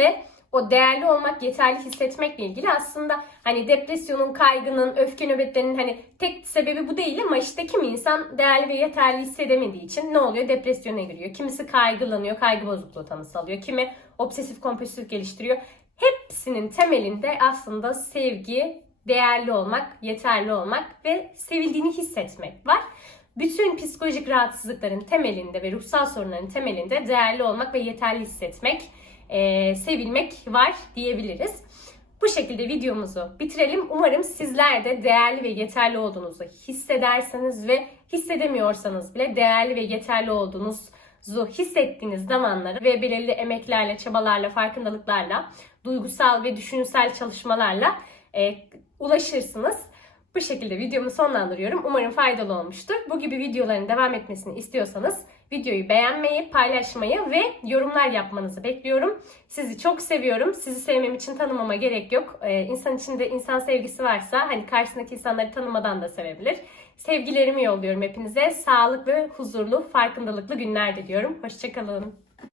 Ve o değerli olmak, yeterli hissetmekle ilgili aslında hani depresyonun, kaygının, öfke nöbetlerinin hani tek sebebi bu değil ama işte kimi insan değerli ve yeterli hissedemediği için ne oluyor? Depresyona giriyor. Kimisi kaygılanıyor, kaygı bozukluğu tanısı alıyor. Kimi obsesif kompulsif geliştiriyor. Hepsinin temelinde aslında sevgi, değerli olmak, yeterli olmak ve sevildiğini hissetmek var. Bütün psikolojik rahatsızlıkların temelinde ve ruhsal sorunların temelinde değerli olmak ve yeterli hissetmek, eee, sevilmek var diyebiliriz. Bu şekilde videomuzu bitirelim. Umarım sizler de değerli ve yeterli olduğunuzu hissederseniz ve hissedemiyorsanız bile değerli ve yeterli olduğunuzu hissettiğiniz zamanları ve belirli emeklerle, çabalarla, farkındalıklarla, duygusal ve düşünsel çalışmalarla e, ulaşırsınız. Bu şekilde videomu sonlandırıyorum. Umarım faydalı olmuştur. Bu gibi videoların devam etmesini istiyorsanız videoyu beğenmeyi, paylaşmayı ve yorumlar yapmanızı bekliyorum. Sizi çok seviyorum. Sizi sevmem için tanımama gerek yok. Ee, insan içinde insan sevgisi varsa hani karşısındaki insanları tanımadan da sevebilir. Sevgilerimi yolluyorum hepinize. Sağlık ve huzurlu, farkındalıklı günler diliyorum. Hoşçakalın.